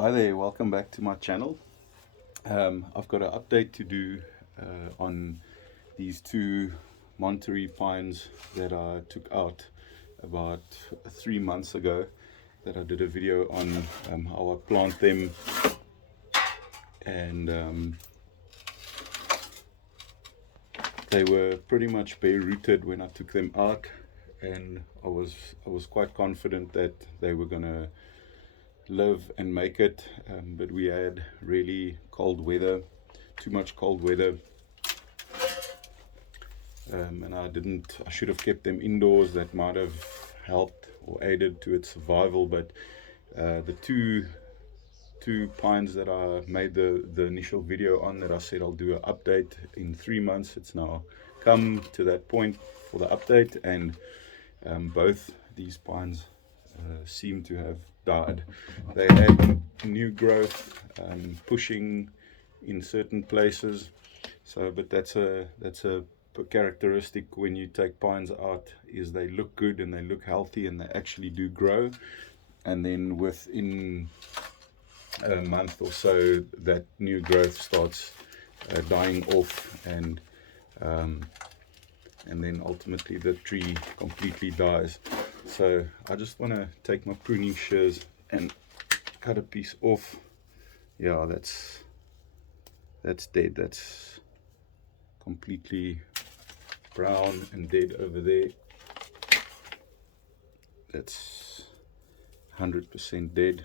Hi there, welcome back to my channel. I've got an update to do on these two Monterey pines that I took out about 3 months ago, that I did a video on how I plant them, and they were pretty much bare rooted when I took them out, and I was quite confident that they were gonna live and make it, but we had really cold weather, too much cold weather, and I should have kept them indoors. That might have helped or aided to its survival, but the two pines that I made the initial video on, that I said I'll do an update in 3 months, it's now come to that point for the update, and both these pines seem to have died. They had new growth, pushing in certain places. So, but that's a characteristic when you take pines out, is they look good and they look healthy and they actually do grow, and then within a month or so that new growth starts dying off, and then ultimately the tree completely dies. So I just want to take my pruning shears and cut a piece off. Yeah, that's dead. That's completely brown and dead over there. That's 100% dead,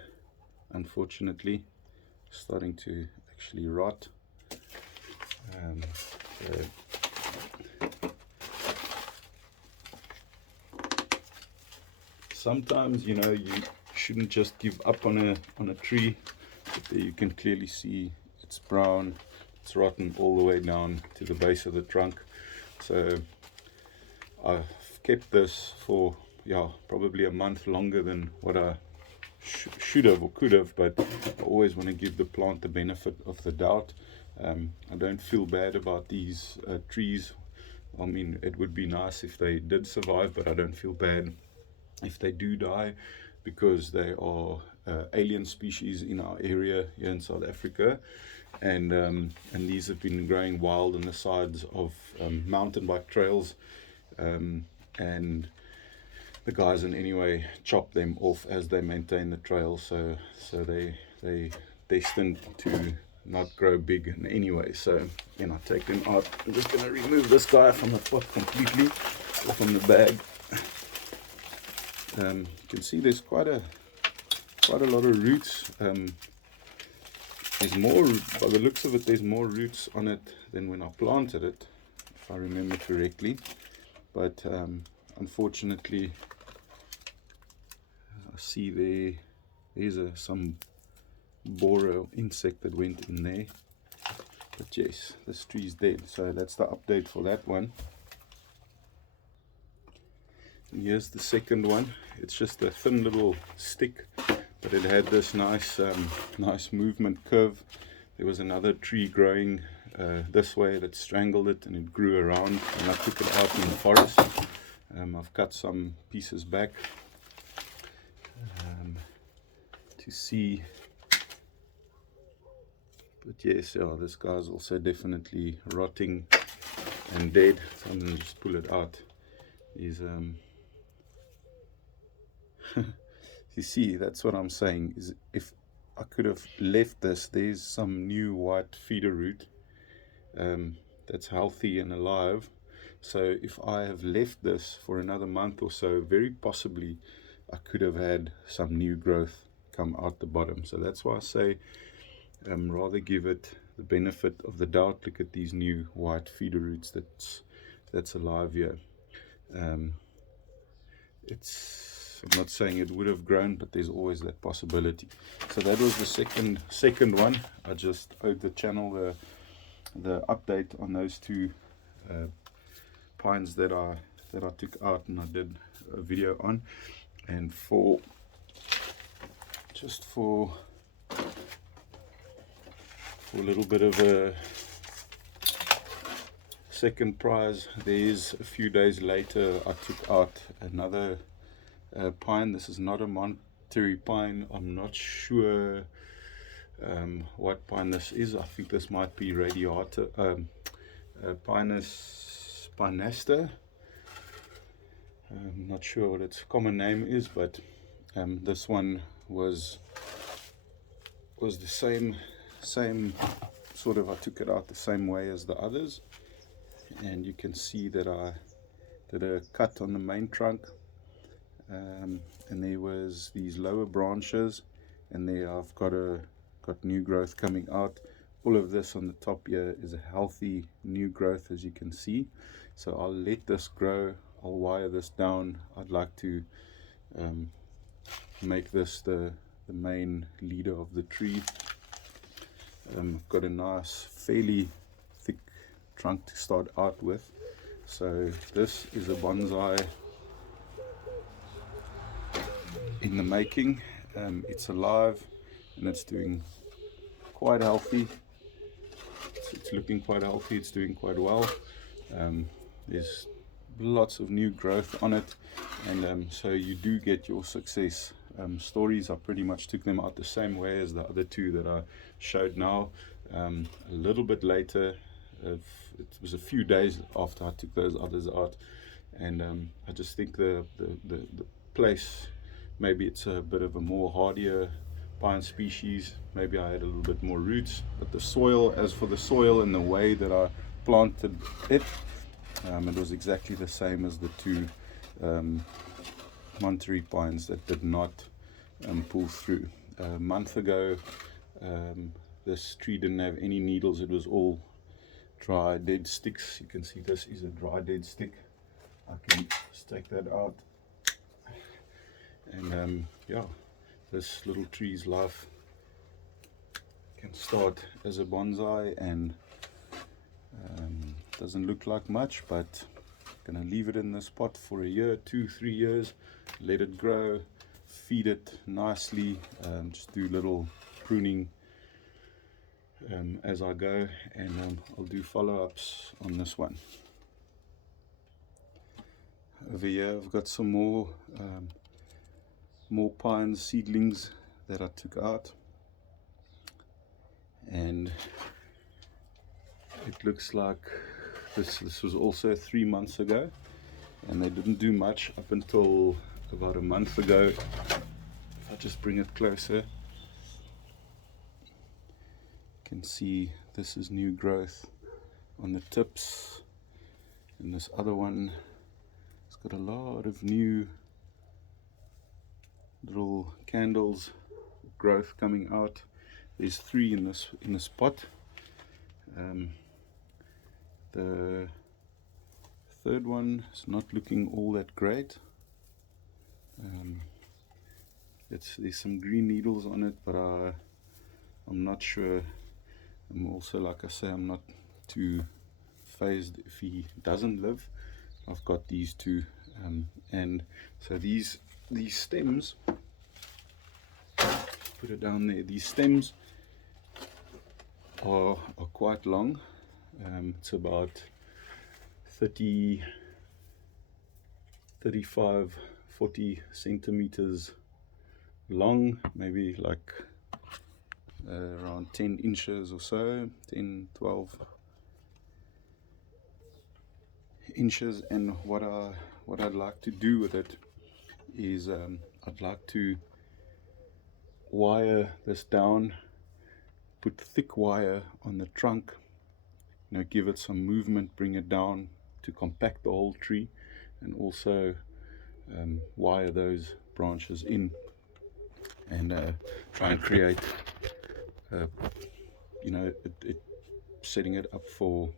unfortunately. Starting to actually rot. So sometimes, you shouldn't just give up on a tree. But there you can clearly see it's brown, it's rotten all the way down to the base of the trunk. So I've kept this for probably a month longer than what I should have or could have, but I always want to give the plant the benefit of the doubt. I don't feel bad about these trees. I mean, it would be nice if they did survive, but I don't feel bad if they do die, because they are alien species in our area here in South Africa, and these have been growing wild on the sides of mountain bike trails, and the guys in any way chop them off as they maintain the trail, so they destined to not grow big in any way. So I take them out. I'm just going to remove this guy from the pot completely, or from the bag. You can see there's quite a lot of roots. There's more, by the looks of it, there's more roots on it than when I planted it, if I remember correctly. But unfortunately, I see there's some borer insect that went in there. But yes, this tree's dead. So that's the update for that one. And here's the second one. It's just a thin little stick, but it had this nice movement curve. There was another tree growing this way that strangled it, and it grew around, and I took it out in the forest. I've cut some pieces back to see, but yes, this guy's also definitely rotting and dead. So I'm gonna just pull it out. He's you see, that's what I'm saying, is if I could have left this, there's some new white feeder root that's healthy and alive. So if I have left this for another month or so, very possibly I could have had some new growth come out the bottom. So that's why I say rather give it the benefit of the doubt. Look at these new white feeder roots that's alive here. I'm not saying it would have grown, but there's always that possibility. So that was the second one. I just owed the channel the update on those two pines that I took out and I did a video on. And for a little bit of a second prize, there's a few days later I took out another pine. This is not a Monterey pine. I'm not sure what pine this is. I think this might be radiata, Pinus Cotoneaster. I'm not sure what its common name is, but this one was the same sort of, I took it out the same way as the others, and you can see that I did a cut on the main trunk, and there was these lower branches, and there I've got new growth coming out. All of this on the top here is a healthy new growth, as you can see. So I'll let this grow, I'll wire this down. I'd like to make this the main leader of the tree. I've got a nice fairly thick trunk to start out with. So this is a bonsai in the making. It's alive and it's doing quite healthy. It's looking quite healthy, it's doing quite well. There's lots of new growth on it, and so you do get your success stories. I pretty much took them out the same way as the other two that I showed now. A little bit later, it was a few days after I took those others out, and I just think the place, maybe it's a bit of a more hardier pine species, maybe I had a little bit more roots, but the soil, as for the soil and the way that I planted it, it was exactly the same as the two Monterey pines that did not pull through. A month ago, this tree didn't have any needles, it was all dry dead sticks. You can see this is a dry dead stick. I can just take that out, and yeah, this little tree's life can start as a bonsai, and doesn't look like much, but I'm gonna leave it in this pot for a year, 2-3 years, let it grow, feed it nicely, just do little pruning as I go, and I'll do follow-ups on this one. Over here I've got some more pine seedlings that I took out, and it looks like this was also 3 months ago, and they didn't do much up until about a month ago. If I just bring it closer, you can see this is new growth on the tips, and this other one has got a lot of new little candles growth coming out. There's 3 in this pot. The third one is not looking all that great. There's some green needles on it, but I'm not sure. I'm also, like I say, I'm not too phased if he doesn't live. I've got these 2, and so these stems, put it down there, these stems are quite long. It's about 35, 40 centimeters long, maybe like around 10 inches or so, 10, 12 inches. And what I'd like to do with it is I'd like to wire this down, put thick wire on the trunk, give it some movement, bring it down to compact the whole tree, and also wire those branches in, and try and create setting it up for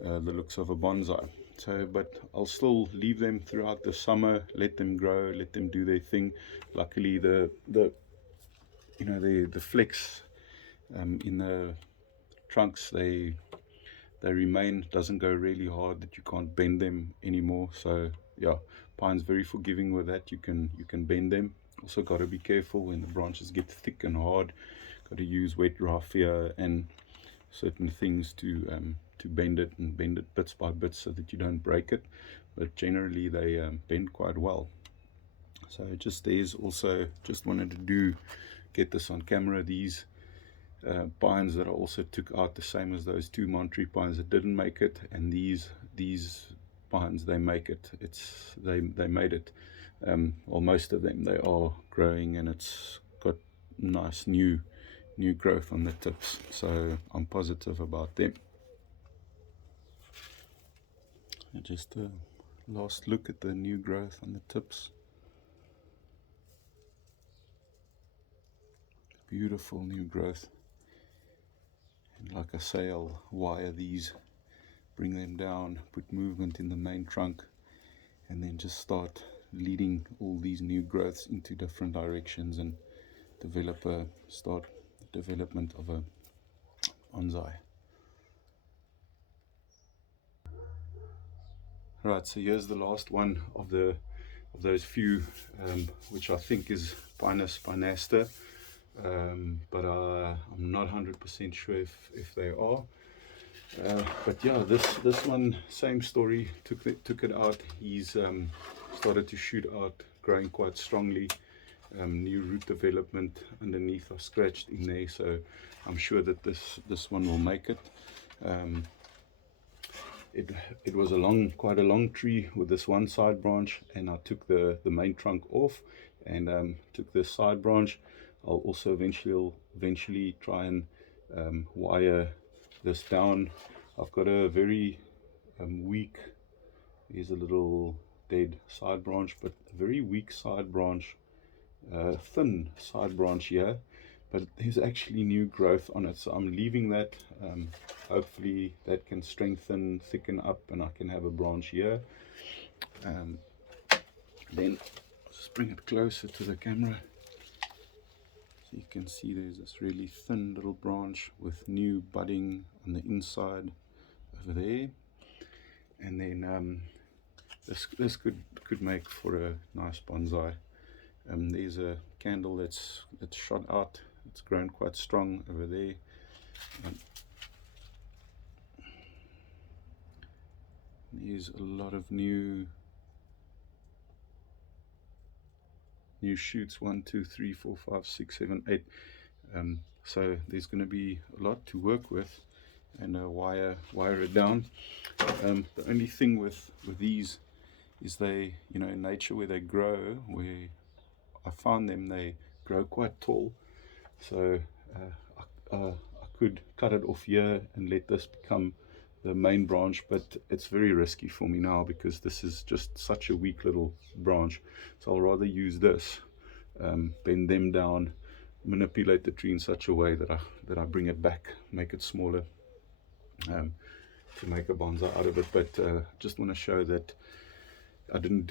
the looks of a bonsai. So, but I'll still leave them throughout the summer, let them grow, let them do their thing. Luckily the flex in the trunks, they remain, doesn't go really hard that you can't bend them anymore. So yeah, pine's very forgiving with that. You can bend them. Also got to be careful when the branches get thick and hard. Got to use wet raffia and certain things to bend it, and bend it bits by bits so that you don't break it. But generally they bend quite well. So there's also, just wanted to get this on camera. These pines that I also took out, the same as those two Monterey pines that didn't make it, and these pines, they make it. They made it. Well, most of them, they are growing, and it's got nice new growth on the tips, so I'm positive about them. And just a last look at the new growth on the tips. Beautiful new growth. And like I say, I'll wire these, bring them down, put movement in the main trunk, and then just start leading all these new growths into different directions and start the development of a bonsai. Right, so here's the last one of those few, which I think is Pinus spinaster, but I'm not 100% sure if they are. But yeah, this one, same story. Took it out. He's started to shoot out, growing quite strongly. New root development underneath. I scratched in there, so I'm sure that this one will make it. It was quite a long tree with this one side branch, and I took the main trunk off and took this side branch. I'll also eventually try and wire this down. I've got a very weak, here's a little dead side branch, but a very weak side branch, thin side branch here, but there's actually new growth on it, so I'm leaving that. Hopefully that can thicken up, and I can have a branch here. Then just bring it closer to the camera. You can see there's this really thin little branch with new budding on the inside over there, and then this could make for a nice bonsai. There's a candle that's shot out. It's grown quite strong over there. There's a lot of new shoots, 1 2 3 4 5 6 7 8. So there's going to be a lot to work with, and wire it down. The only thing with these is they, in nature where they grow, where I found them, they grow quite tall. So I could cut it off here and let this become the main branch, but it's very risky for me now because this is just such a weak little branch. So I'll rather use this, bend them down, manipulate the tree in such a way that I bring it back, make it smaller, to make a bonsai out of it. But just want to show that I didn't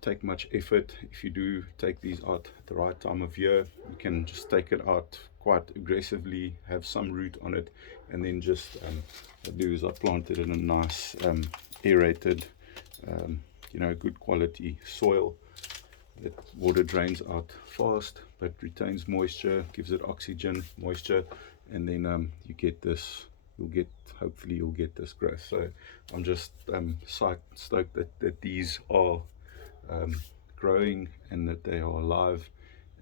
take much effort. If you do take these out at the right time of year, you can just take it out quite aggressively, have some root on it, and then just what I do is I plant it in a nice aerated, good quality soil that water drains out fast but retains moisture, gives it oxygen, moisture, and then you get this. Hopefully you'll get this growth. So I'm just stoked that these are growing and that they are alive,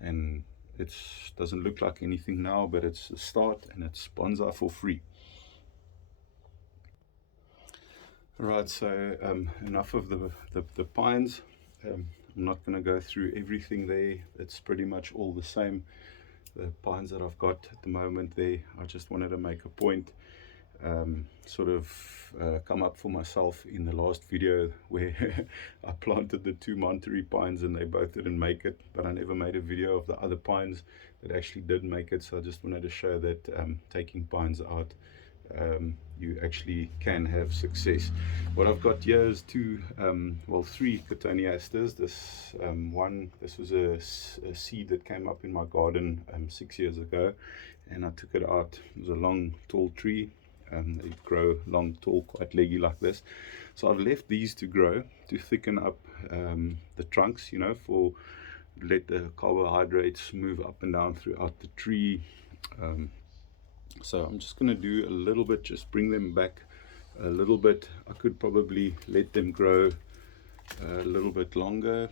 and it doesn't look like anything now, but it's a start, and it's bonsai for free. Right, so enough of the pines. I'm not going to go through everything there. It's pretty much all the same. The pines that I've got at the moment there, I just wanted to make a point, come up for myself in the last video where I planted the two Monterey pines and they both didn't make it, but I never made a video of the other pines that actually did make it. So I just wanted to show that taking pines out, you actually can have success. What I've got here is three Cotoneasters. This was a seed that came up in my garden 6 years ago, and I took it out. It was a long tall tree. They grow long, tall, quite leggy like this. So I've left these to grow, to thicken up the trunks, let the carbohydrates move up and down throughout the tree. So I'm just going to do a little bit, just bring them back a little bit. I could probably let them grow a little bit longer,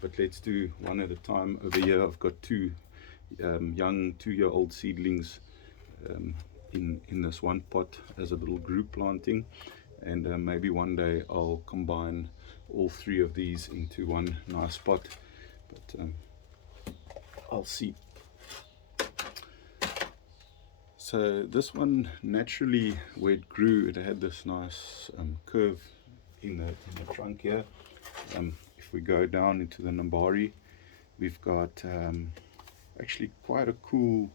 but let's do one at a time. Over here I've got two young 2-year-old seedlings in this one pot as a little group planting, and maybe one day I'll combine all 3 of these into one nice pot, but I'll see. So this one, naturally where it grew, it had this nice curve in the trunk here. If we go down into the Nambari, we've got actually quite a cool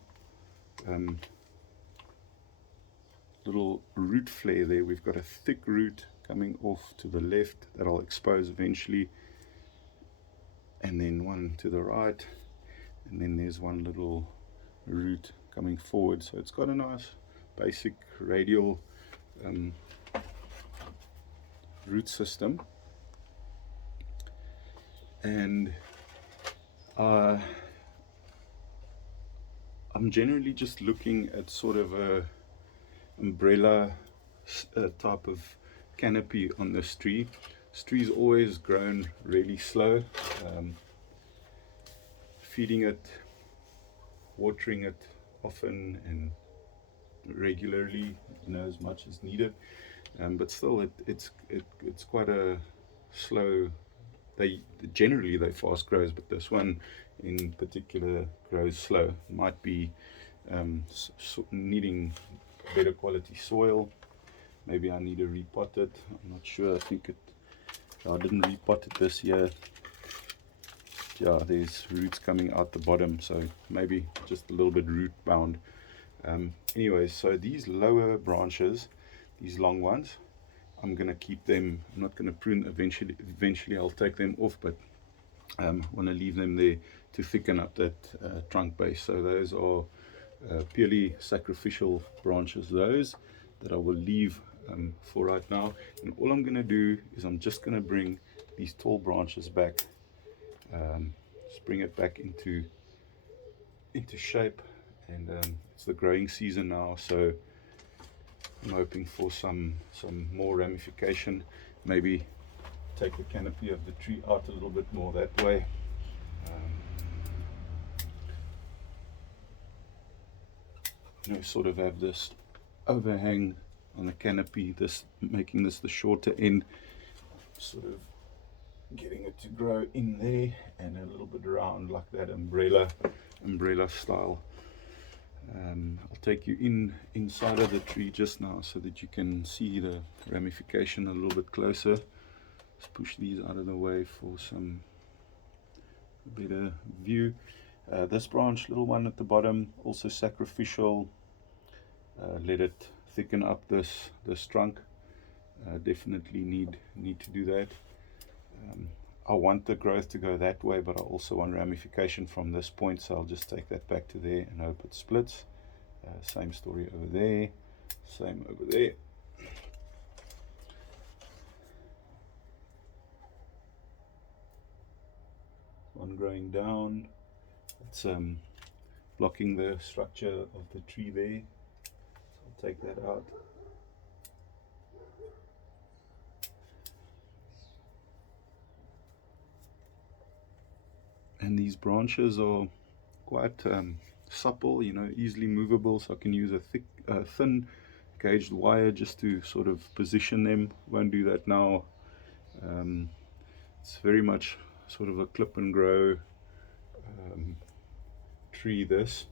little root flare there. We've got a thick root coming off to the left that I'll expose eventually, and then one to the right, and then there's one little root coming forward. So it's got a nice basic radial root system, and I'm generally just looking at sort of a umbrella type of canopy on this tree. This tree's always grown really slow. Feeding it, watering it often and regularly, as much as needed, but still it's quite a slow. Generally they fast grows, but this one in particular grows slow. Might be needing better quality soil. Maybe I need to repot it. I'm not sure. I didn't repot it this year. Yeah, there's roots coming out the bottom, so maybe just a little bit root bound. Anyway, so these lower branches, these long ones, I'm gonna keep them. I'm not gonna prune. Eventually I'll take them off, but I want to leave them there to thicken up that trunk base. So those are purely sacrificial branches, those that I will leave for right now. And all I'm going to do is I'm just going to bring these tall branches back, just bring it back into shape. And it's the growing season now, so I'm hoping for some more ramification. Maybe take the canopy of the tree out a little bit more that way. Sort of have this overhang on the canopy, making this the shorter end, sort of getting it to grow in there and a little bit around like that umbrella style. I'll take you inside of the tree just now so that you can see the ramification a little bit closer. Let's push these out of the way for some better view. This branch, little one at the bottom, also sacrificial. Let it thicken up this trunk. Definitely need to do that. I want the growth to go that way, but I also want ramification from this point, so I'll just take that back to there and hope it splits. Same story over there, same over there. One growing down, it's blocking the structure of the tree there, so I'll take that out. And these branches are quite supple, easily movable, so I can use a thin gauged wire just to sort of position them. Won't do that now. It's very much sort of a clip and grow tree, this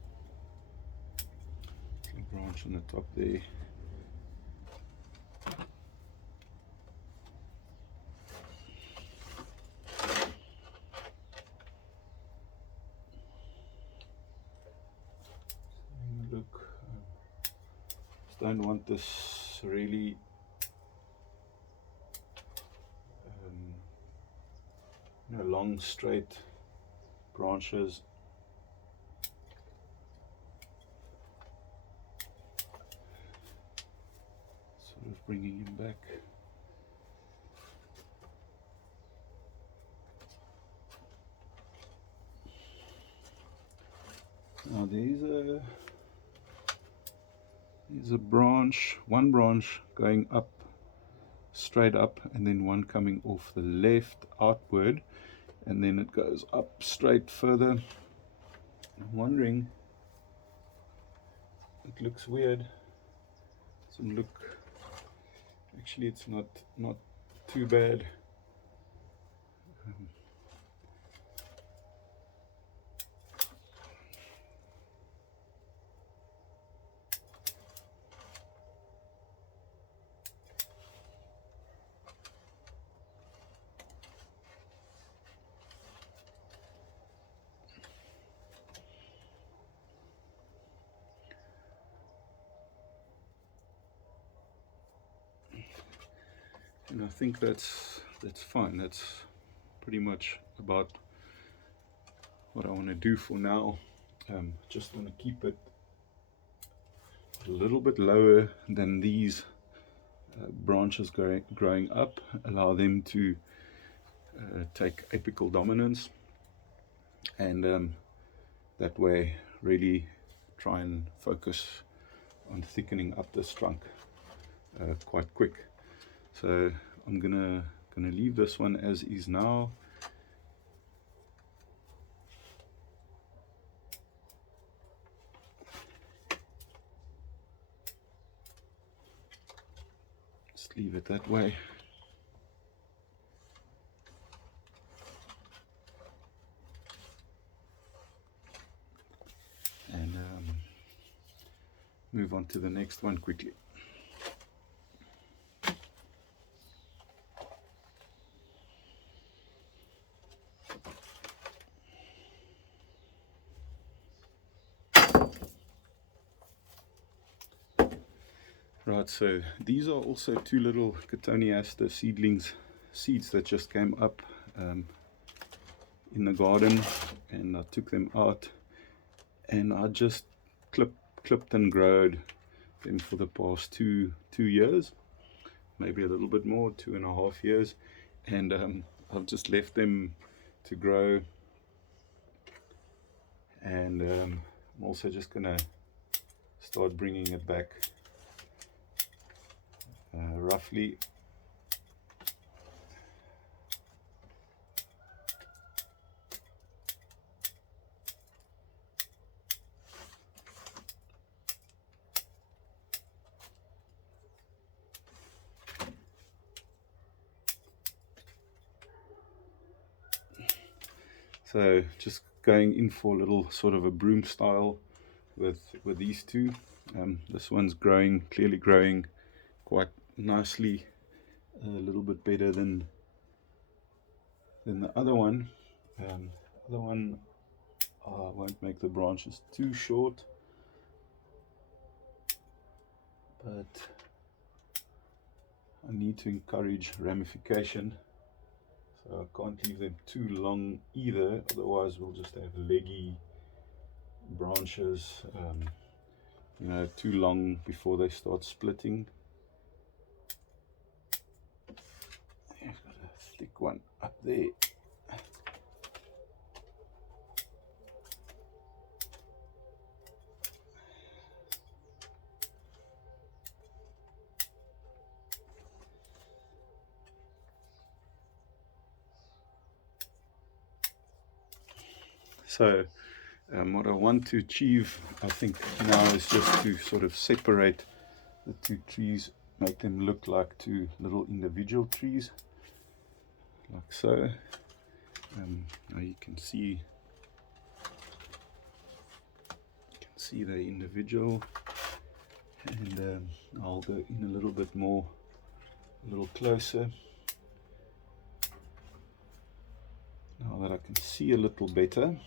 branch on the top there. Look, just don't want this really long straight branches. Sort of bringing him back. Now there's a branch, one branch going up, straight up, and then one coming off the left outward, and then it goes up straight further. I'm wondering, it looks weird. Doesn't look, actually it's not too bad. And I think that's fine. That's pretty much about what I want to do for now. Just want to keep it a little bit lower than these branches growing up, allow them to take apical dominance, and that way really try and focus on thickening up this trunk quite quick. So I'm gonna leave this one as is now. Just leave it that way. And move on to the next one quickly. Right, so these are also two little Cotoneaster seeds that just came up in the garden, and I took them out and I just clipped and growed them for the past two years, maybe a little bit more, 2.5 years, and I've just left them to grow. And I'm also just gonna start bringing it back roughly so just going in for a little sort of a broom style with these two. This one's clearly growing quite nicely, a little bit better than the other one. Other one, I won't make the branches too short, but I need to encourage ramification, so I can't leave them too long either, otherwise we'll just have leggy branches, too long before they start splitting. I've got a thick one up there. So what I want to achieve, I think now, is just to sort of separate the two trees, make them look like two little individual trees, like so. Now you can see the individual, and I'll go in a little bit more, a little closer, now that I can see a little better.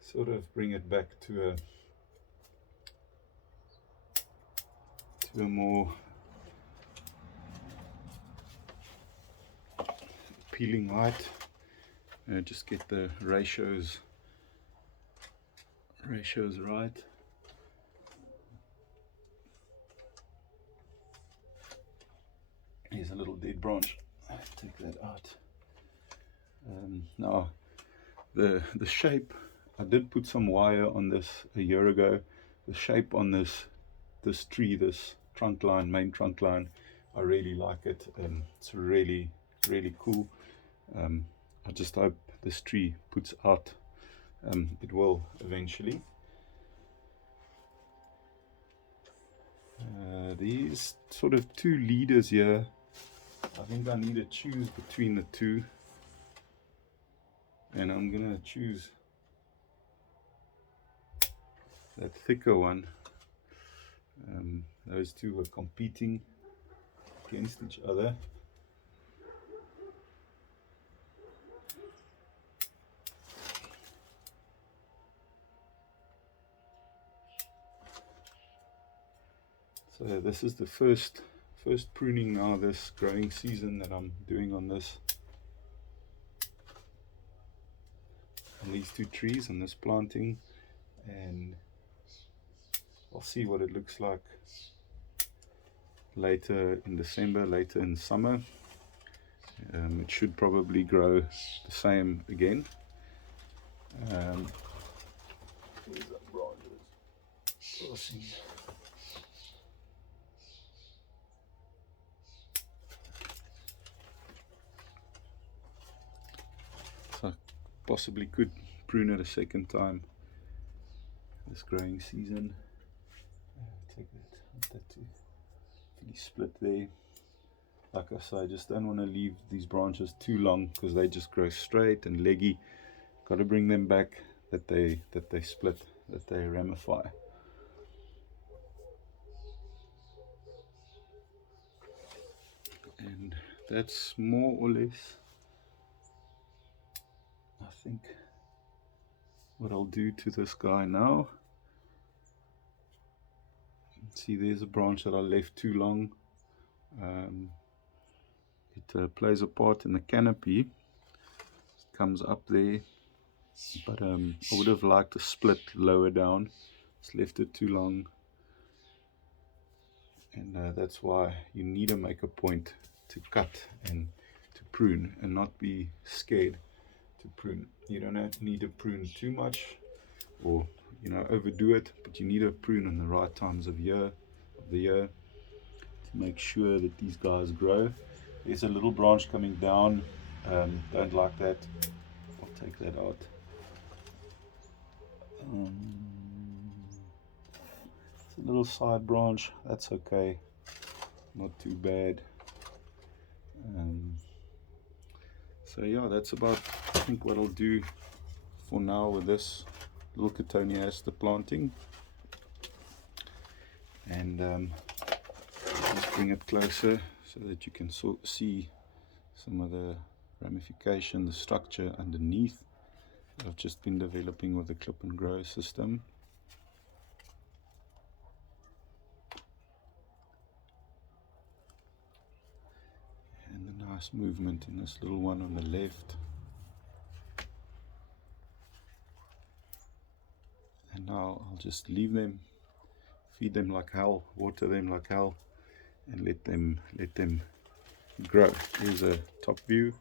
Sort of bring it back to a more appealing height. just get the ratios right. Here's a little dead branch. Take that out. Now the shape, I did put some wire on this a year ago. The shape on this tree, this trunk line, main trunk line, I really like it. It's really cool. I just hope this tree puts out. It will eventually. These sort of two leaders here, I think I need to choose between the two, and I'm gonna choose that thicker one. Those two were competing against each other. So this is the first pruning now this growing season that I'm doing on these two trees and this planting, and I'll see what it looks like later in December, later in summer. It should probably grow the same again. Here's the branches crossing. So I possibly could prune it a second time this growing season. Take that to fully split there. Like I say, I just don't want to leave these branches too long because they just grow straight and leggy. Got to bring them back that they split, that they ramify. And that's more or less, I think, what I'll do to this guy now. See, there's a branch that I left too long. It plays a part in the canopy. It comes up there, but I would have liked a split lower down. Just left it too long, and that's why you need to make a point to cut and to prune and not be scared to prune. You don't need to prune too much or overdo it, but you need to prune in the right times of the year to make sure that these guys grow. There's a little branch coming down. Don't like that. I'll take that out. It's a little side branch. That's okay. Not too bad. So yeah, that's about, I think, what I'll do for now with this little Cotoneaster planting. And just bring it closer so that you can see some of the ramification, the structure underneath that I've just been developing with the clip and grow system. And the nice movement in this little one on the left. And now I'll just leave them, feed them like hell, water them like hell, and let them grow. Here's a top view.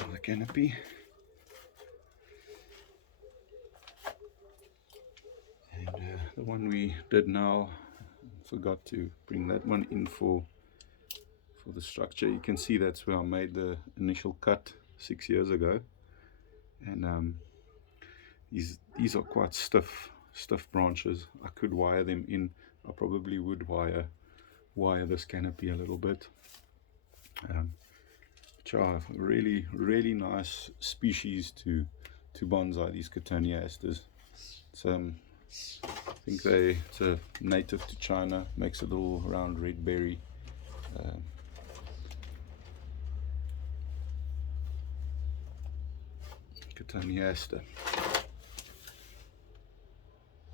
Of the canopy. And the one we did now, forgot to bring that one in for the structure. You can see that's where I made the initial cut 6 years ago, and these are quite stiff branches. I could wire them in. I probably would wire this canopy a little bit. Which are really nice species to bonsai, these Cotoneasters. It's I think it's a native to China. Makes a little round red berry. Cotoneaster.